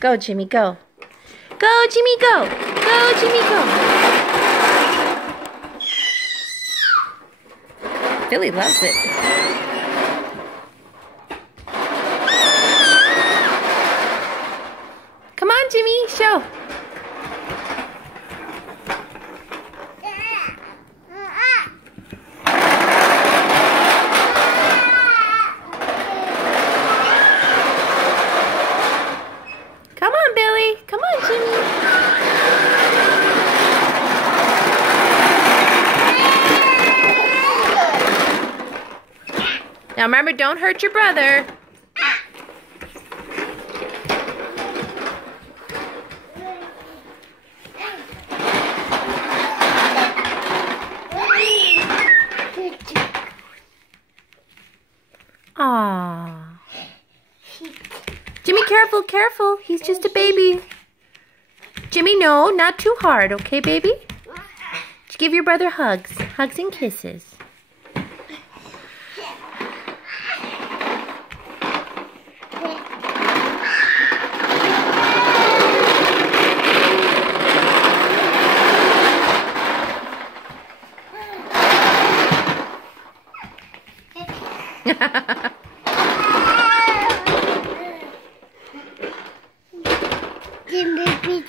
Go, Jimmy, go. Go, Jimmy, go. Go, Jimmy, go. Billy loves it. Come on, Jimmy, show. Come on, Billy. Come on, Jimmy. Now remember, don't hurt your brother. Aww. Jimmy, careful, careful. He's just a baby. Jimmy, no, not too hard, okay, baby? Give your brother hugs. Hugs and kisses. Jimmy,